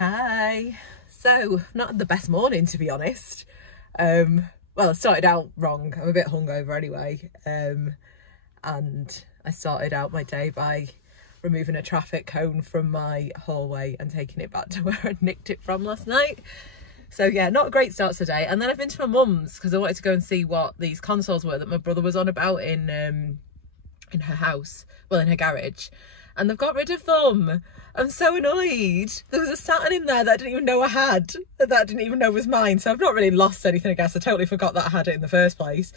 Hi. So, not the best morning, to be honest. Well, I started out wrong. I'm a bit hungover anyway. And I started out my day by removing a traffic cone from my hallway and taking it back to where I nicked it from last night. So yeah, not a great start to the day. And then I've been to my mum's because I wanted to go and see what these consoles were that my brother was on about in her house, well, in her garage. And they've got rid of them. I'm so annoyed. There was a Saturn in there that I didn't even know I had, that I didn't even know was mine. So I've not really lost anything, I guess. I totally forgot that I had it in the first place.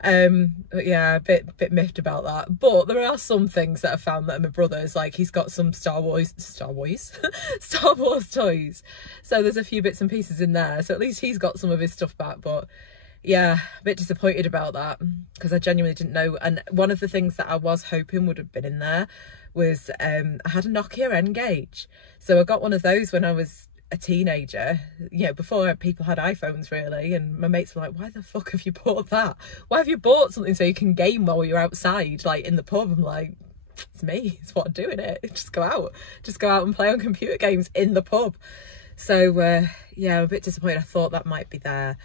But yeah, a bit miffed about that. But there are some things that I found that are my brother's. Like, he's got some Star Wars toys. So there's a few bits and pieces in there. So at least he's got some of his stuff back. But yeah, a bit disappointed about that because I genuinely didn't know. And one of the things that I was hoping would have been in there was I had a Nokia N-Gage. So I got one of those when I was a teenager, you know, before people had iPhones really. And my mates were like, why the fuck have you bought that? Why have you bought something so you can game while you're outside, like in the pub? I'm like, it's me, it's what I do in it. Just go out and play on computer games in the pub. So yeah, I'm a bit disappointed. I thought that might be there.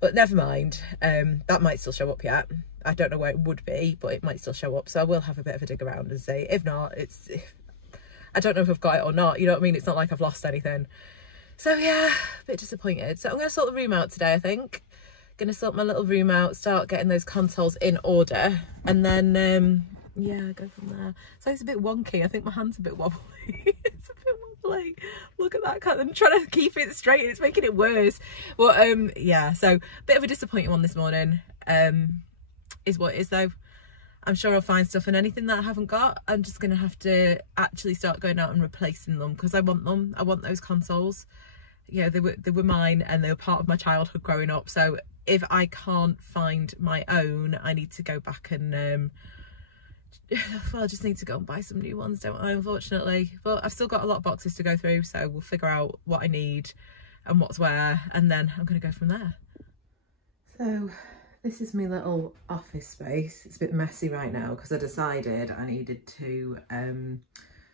But never mind, that might still show up yet. I don't know where it would be, but it might still show up. So I will have a bit of a dig around and see. If not, I don't know if I've got it or not. You know what I mean? It's not like I've lost anything. So yeah, a bit disappointed. So I'm going to sort the room out today, I think. Going to sort my little room out, start getting those consoles in order. And then, yeah, go from there. So it's a bit wonky. I think my hand's a bit wobbly. It's a bit wobbly. Look at that. I'm trying to keep it straight and it's making it worse. Well, yeah, so a bit of a disappointing one this morning. Is what it is though. I'm sure I'll find stuff, and anything that I haven't got, I'm just going to have to actually start going out and replacing them because I want them. I want those consoles. Yeah, they were mine and they were part of my childhood growing up. So if I can't find my own, I need to go back and well, I just need to go and buy some new ones, don't I, unfortunately. But I've still got a lot of boxes to go through, so we'll figure out what I need and what's where, and then I'm going to go from there. So this is my little office space. It's a bit messy right now because I decided I needed to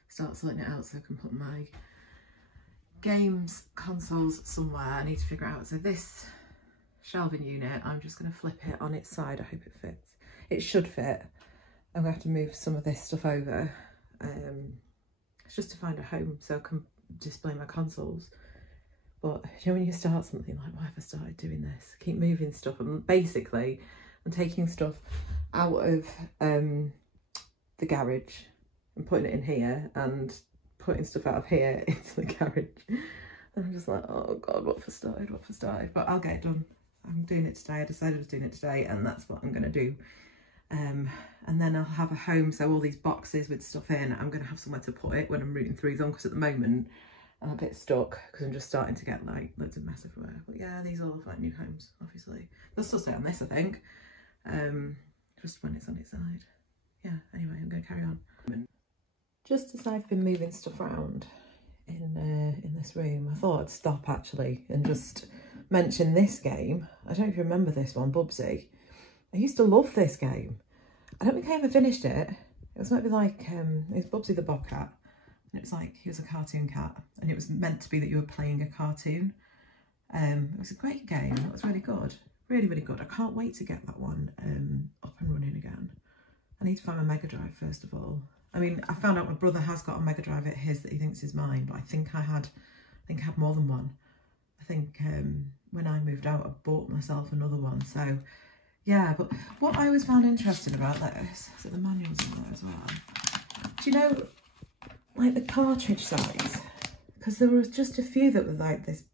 start sorting it out so I can put my games consoles somewhere. I need to figure out. So this shelving unit, I'm just going to flip it on its side. I hope it fits. It should fit. I'm going to have to move some of this stuff over. It's just to find a home so I can display my consoles. But you know, when you start something like, why have I started doing this? I keep moving stuff. And basically, I'm taking stuff out of the garage and putting it in here and putting stuff out of here into the garage. And I'm just like, oh God, what have I started? But I'll get it done. I'm doing it today. I decided I was doing it today and that's what I'm going to do. And then I'll have a home. So all these boxes with stuff in, I'm going to have somewhere to put it when I'm rooting through them because at the moment, I'm a bit stuck because I'm just starting to get like loads of mess everywhere. But yeah, these all look like new homes, obviously. They'll still stay on this, I think. Just when it's on its side. Yeah, anyway, I'm going to carry on. Just as I've been moving stuff around in this room, I thought I'd stop actually and just mention this game. I don't know if you remember this one, Bubsy. I used to love this game. I don't think I ever finished it. It was maybe like, it was Bubsy the Bobcat. And it was like, he was a cartoon cat and it was meant to be that you were playing a cartoon. It was a great game. It was really good. Really, really good. I can't wait to get that one up and running again. I need to find my Mega Drive first of all. I mean, I found out my brother has got a Mega Drive at his that he thinks is mine, but I think I had more than one. I think when I moved out, I bought myself another one. So yeah, but what I always found interesting about this, so the manual's in there as well. Do you know, like the cartridge size, because there was just a few that were like this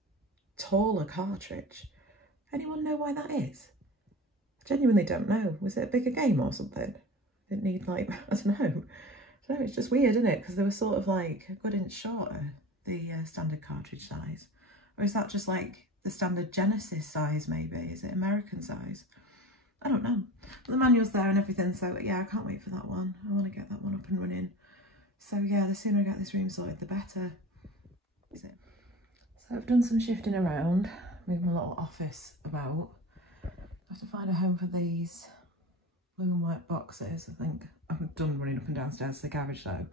taller cartridge. Anyone know why that is? I genuinely don't know. Was it a bigger game or something? Didn't need like, I don't know. It's just weird, isn't it? Because they were sort of like a good inch shorter, the standard cartridge size. Or is that just like the standard Genesis size maybe? Is it American size? I don't know. But the manual's there and everything, so yeah, I can't wait for that one. I want to get that one up and running. So yeah, the sooner I get this room sorted, the better. Is it? So I've done some shifting around, moved my little office about. I have to find a home for these blue and white boxes. I think I'm done running up and downstairs to the garage though.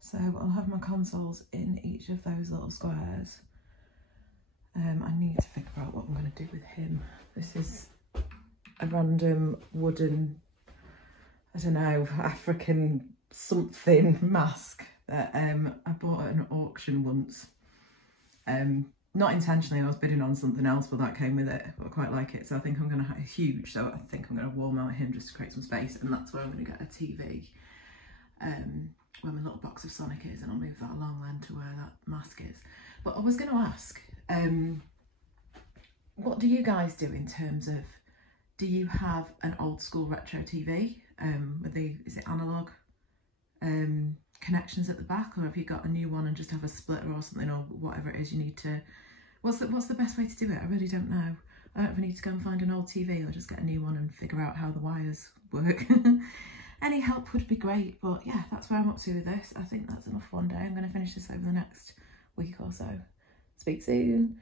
So I'll have my consoles in each of those little squares. I need to figure out what I'm going to do with him. This is a random wooden, I don't know, African something mask that I bought at an auction once. Not intentionally, I was bidding on something else, but that came with it. But I quite like it, so I think I'm going to have it's huge. So I think I'm going to wall mount him just to create some space, and that's where I'm going to get a TV. Where my little box of Sonic is, and I'll move that along then to where that mask is. But I was going to ask, what do you guys do in terms of, do you have an old school retro TV with the, is it analog connections at the back, or have you got a new one and just have a splitter or something, or whatever it is you need to, what's the best way to do it? I really don't know. I don't know if I need to go and find an old TV or just get a new one and figure out how the wires work. Any help would be great, but yeah, that's where I'm up to with this. I think that's enough one day. I'm going to finish this over the next week or so. Speak soon.